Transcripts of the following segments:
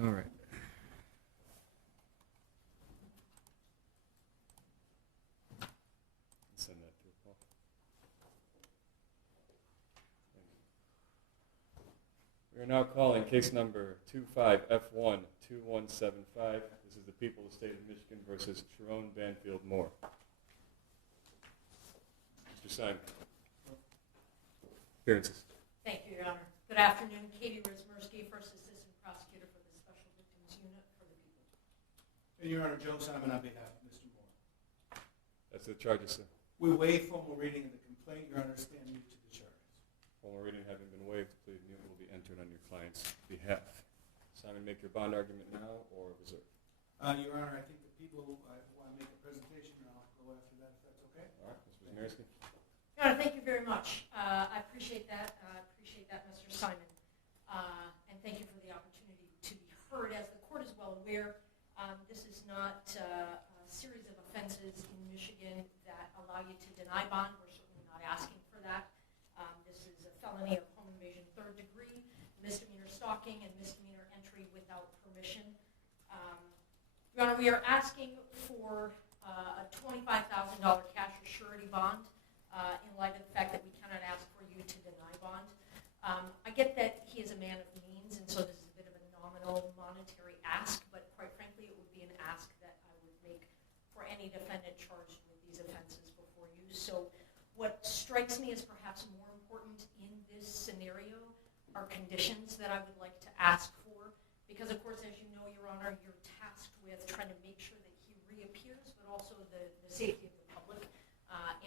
All right. Send that to Paul. We are now calling case number 25F12175. This is the people of the state of Michigan versus Sherrone Moore. Mr. Simon. Appearances. Thank you, Your Honor. Good afternoon. Katie Rizmersky, First Assistant Prosecutor for the Special Victims Unit for the people. And Your Honor, Joe Simon on behalf of Mr. Moore. That's the charges, sir. We waive formal reading of the complaint. Your Honor, stand mute to the charges. Formal reading having been waived, plea of mute will be entered on your client's behalf. Simon, make your bond argument now or reserve? Your Honor, I think the people want to make a presentation, and I'll go after that if that's okay. All right, Ms. Wisniewski. Your Honor, thank you very much. I appreciate that. Mr. Simon. And thank you for the opportunity to be heard. As the court is well aware, this is not a series of offenses in Michigan that allow you to deny bond. We're certainly not asking for that. This is a felony of home invasion third degree, misdemeanor stalking, and misdemeanor entry without permission. Your Honor, we are asking for a $25,000 cash or surety bond in light of the fact that we cannot ask for you to deny bond. I get that he is a man of means, and so this is a bit of a nominal monetary ask, but quite frankly, it would be an ask that I would make for any defendant charged with these offenses before you. So what strikes me as perhaps more important in this scenario are conditions that I would like to ask for, because of course, as you know, Your Honor, you're tasked with trying to make sure that he reappears, but also the safety of the public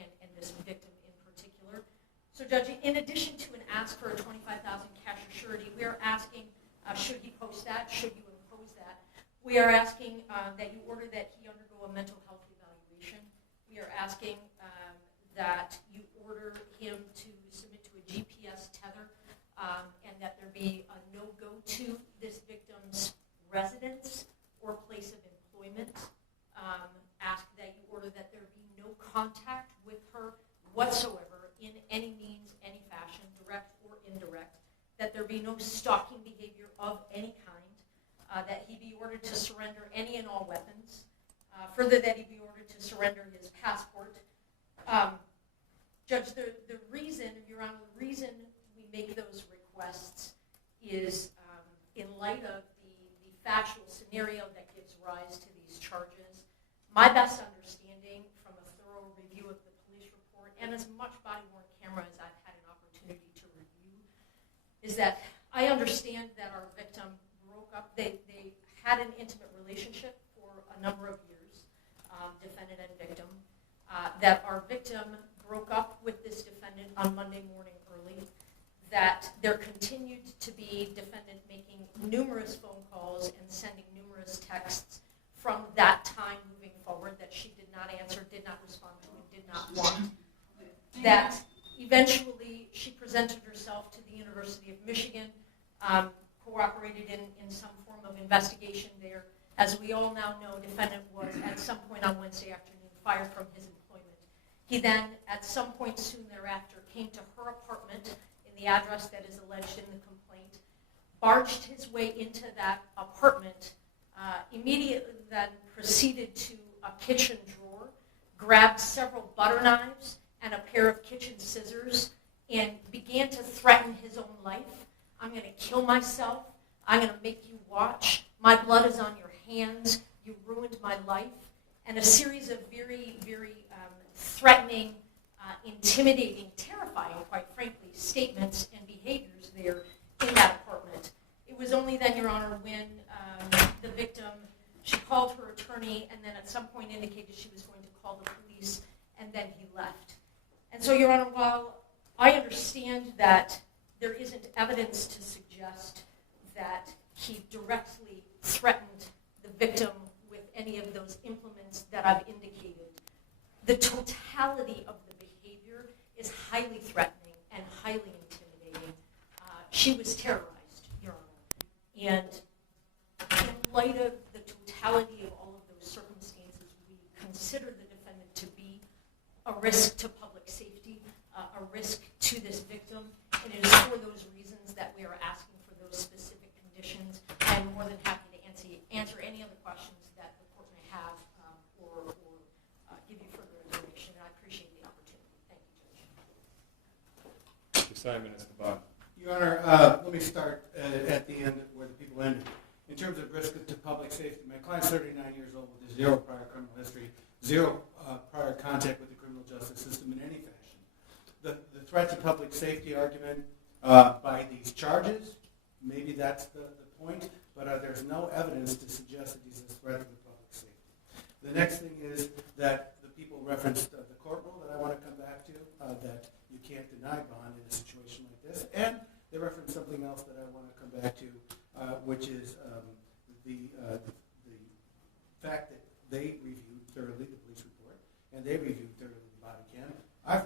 and this victim in particular. So, Judge, in addition to an ask for a $25,000 cash or surety, we are asking, should he post that? Should you impose that? We are asking that you order that he undergo a mental health evaluation. We are asking that you order him to submit to a GPS tether and that there be a no-go to this victim's residence or place of employment. Ask that you order that there be no contact with her whatsoever in any means, any fashion, direct or indirect, that there be no stalking behavior of any kind, that he be ordered to surrender any and all weapons, further that he be ordered to surrender his passport. Judge, the reason, Your Honor, the reason we make those requests is in light of the factual scenario that gives rise to these charges. My best understanding from a thorough review of the police report and as much body-worn camera as I've had an opportunity to review is that I understand that our victim broke up. They had an intimate relationship for a number of years, defendant and victim, that our victim broke up with this defendant on Monday morning early, that there continued to be defendant making numerous phone calls and sending numerous texts from that time moving forward that she did not answer, did not respond to, and did not want. That eventually she presented herself to the University of Michigan, cooperated in some form of investigation there. As we all now know, defendant was at some point on Wednesday afternoon fired from his employment. He then, at some point soon thereafter, came to her apartment in the address that is alleged in the complaint, barged his way into that apartment, immediately then proceeded to a kitchen drawer, grabbed several butter knives and a pair of kitchen scissors, and began to threaten his own life. I'm going to kill myself. I'm going to make you watch. My blood is on your hands. You ruined my life. And a series of very, very threatening, intimidating, terrifying, quite frankly, statements and behaviors there in that apartment. It was only then, Your Honor, when the victim, she called her attorney and then at some point indicated she was going to call the police, and then he left. And so, Your Honor, while I understand that there isn't evidence to suggest that he directly threatened the victim with any of those implements that I've indicated, the totality of the behavior is highly threatening and highly intimidating. She was terrorized, Your Honor. And in light of the totality of all of those circumstances, we consider the defendant to be a risk to public safety, a risk to this victim, and it is for those reasons that we are asking for those specific conditions. I am more than happy questions that the court may have or give you further information. And I appreciate the opportunity. Thank you, Judge. Mr. Simon is the bond. Your Honor, let me start at the end where the people ended. In terms of risk to public safety, my client's 39 years old with zero prior criminal history, zero prior contact with the criminal justice system in any fashion. The threat to public safety argument by these charges, maybe that's the point, but there's no evidence to suggest that he's a threat to the public safety. The next thing is that the people referenced the court rule that I want to come back to, that you can't deny bond in a situation like this, and they referenced something else that I want to come back to, which is the fact that they reviewed thoroughly the police report, and they reviewed thoroughly the body cam. I've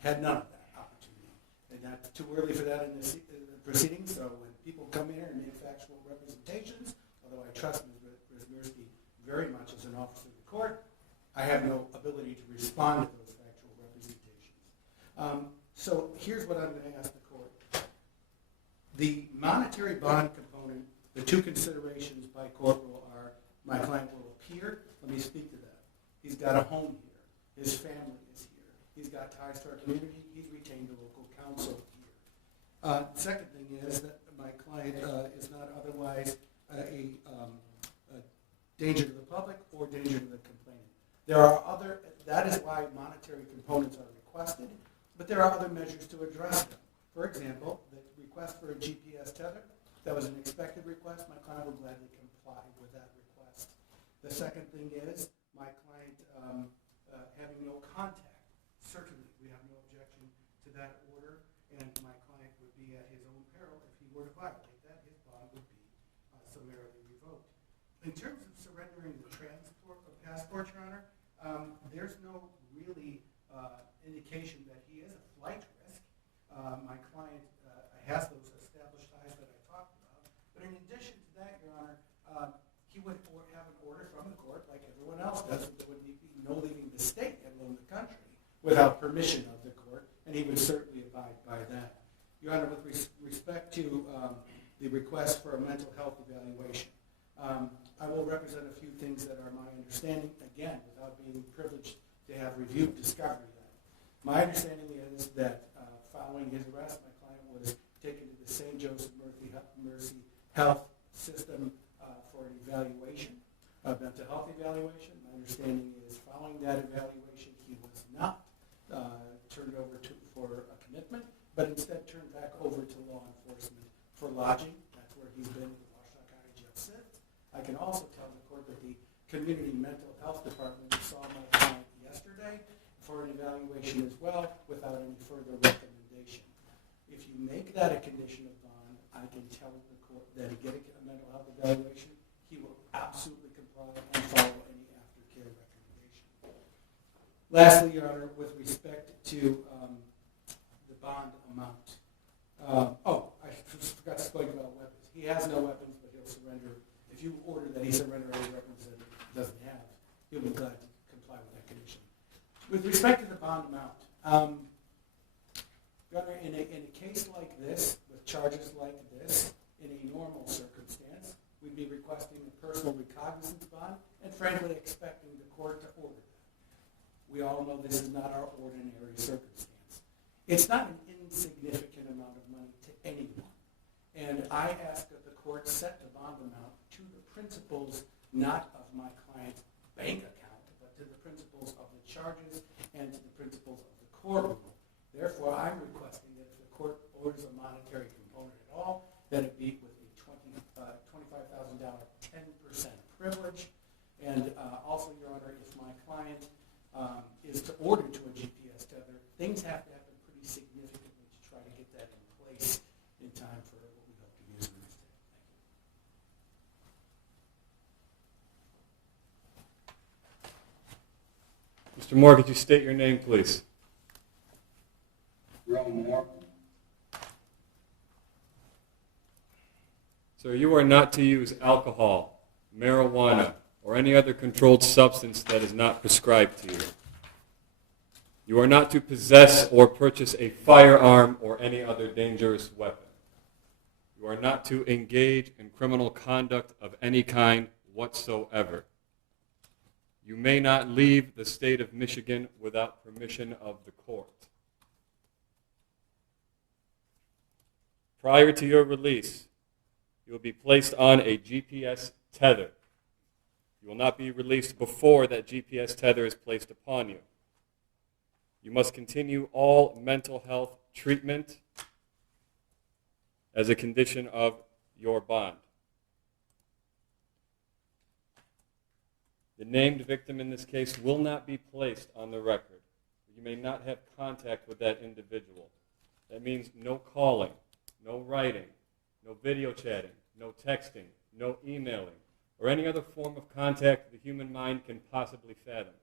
had none of that opportunity, and not too early for that in the proceedings, so when people come here and make factual representations, although I trust Ms. Mirsky very much as an officer of the court, I have no ability to respond to those factual representations. So here's what I'm going to ask the court. The monetary bond component, the two considerations by court rule are my client will appear. Let me speak to that. He's got a home here. His family is here. He's got ties to our community. He's retained a local counsel here. Second thing is that my client is not otherwise a danger to the public or danger to the complainant. That is why monetary components are requested, but there are other measures to address them. For example, the request for a GPS tether, that was an expected request. My client will gladly comply with that request. The second thing is my client having no contact. Certainly, we have no objection to that order, and my client would be at his own peril if he were to violate that. His bond would be summarily revoked. In terms of surrendering the passport, Your Honor, there's no really indication that he is a flight risk. My client has those established ties that I talked about. But in addition to that, Your Honor, he would have an order from the court, like everyone else does, that there would be no leaving the state, let alone the country, without permission of the court, and he would certainly abide by that. Your Honor, with respect to the request for a mental health evaluation, I will represent a few things that are my understanding, again, without being privileged to have reviewed discovery yet. My understanding is that following his arrest, my client was taken to the St. Joseph Mercy Health System for an evaluation, a mental health evaluation. My understanding is following that evaluation, he was not turned over for a commitment, but instead turned back over to law enforcement for lodging. That's where he's been in the Washtenaw County Jail since. I can also tell the court that the Community Mental Health Department saw my client yesterday for an evaluation as well without any further recommendation. If you make that a condition of bond, I can tell the court that he get a mental health evaluation, he will absolutely comply and follow any aftercare recommendation. Lastly, Your Honor, with respect to the bond amount. I forgot to speak about weapons. He has no weapons, but he'll surrender. If you order that he surrender any weapons that he doesn't have, he'll be glad to comply with that condition. With respect to the bond amount, Your Honor, in a case like this, with charges like this, in a normal circumstance, we'd be requesting a personal recognizance bond and frankly expecting the court to order that. We all know this is not our ordinary circumstance. It's not an insignificant amount of money to anyone. And I ask that the court set the bond amount to the principles not of my client's bank account, but to the principles of the charges and to the principles of the court rule. Therefore, I'm requesting that if the court orders a monetary component at all, that it be with a $25,000 10% privilege. And also, Your Honor, if my client is to order to a GPS tether, things have to happen pretty significantly to try to get that in place in time for what we hope to use in this day. Mr. Moore, could you state your name, please? Sherrone Moore. Sir, you are not to use alcohol, marijuana, or any other controlled substance that is not prescribed to you. You are not to possess or purchase a firearm or any other dangerous weapon. You are not to engage in criminal conduct of any kind whatsoever. You may not leave the state of Michigan without permission of the court. Prior to your release, you will be placed on a GPS tether. You will not be released before that GPS tether is placed upon you. You must continue all mental health treatment as a condition of your bond. The named victim in this case will not be placed on the record. You may not have contact with that individual. That means no calling, no writing, no video chatting, no texting, no emailing, or any other form of contact the human mind can possibly fathom.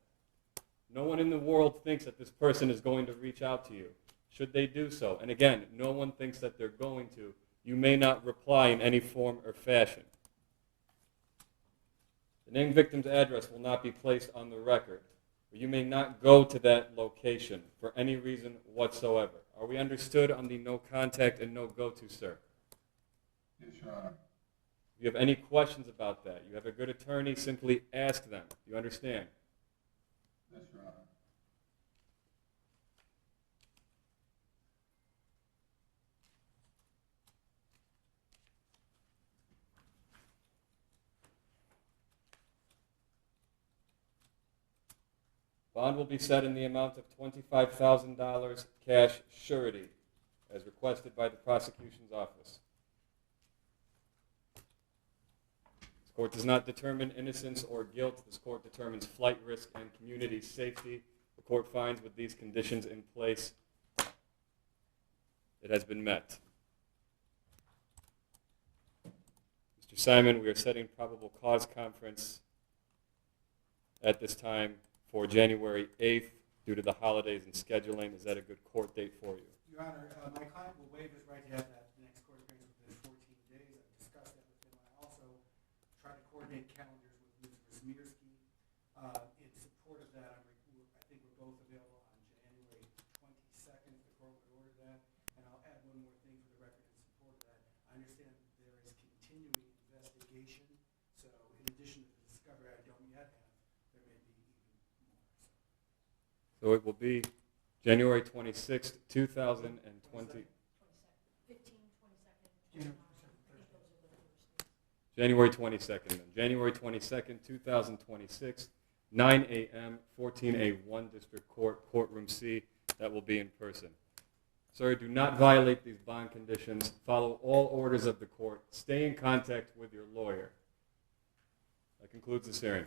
No one in the world thinks that this person is going to reach out to you. Should they do so, and again, no one thinks that they're going to, you may not reply in any form or fashion. The named victim's address will not be placed on the record, but you may not go to that location for any reason whatsoever. Are we understood on the no contact and no go-to, sir? Yes, Your Honor. If you have any questions about that, you have a good attorney, simply ask them. You understand? Yes, Your Honor. Bond will be set in the amount of $25,000 cash surety, as requested by the prosecution's office. This court does not determine innocence or guilt. This court determines flight risk and community safety. The court finds with these conditions in place, it has been met. Mr. Simon, we are setting probable cause conference at this time for January 8th due to the holidays and scheduling. Is that a good court date for you? Your Honor, my client will waive his right to have that next court appearance within 14 days. I've discussed that with him. I also tried to coordinate calendars with Ms. Wismierski. In support of that, I think we're both available on January 22nd. The court would order that. And I'll add one more thing for the record in support of that. I understand that there is continuing investigation. So in addition to the discovery I don't yet have, there may be even more. So it will be January 26th, 2020. 22nd. January 22nd, then. January 22nd, 2026, 9 a.m., 14A1 District Court, Courtroom C. That will be in person. Sir, do not violate these bond conditions. Follow all orders of the court. Stay in contact with your lawyer. That concludes this hearing.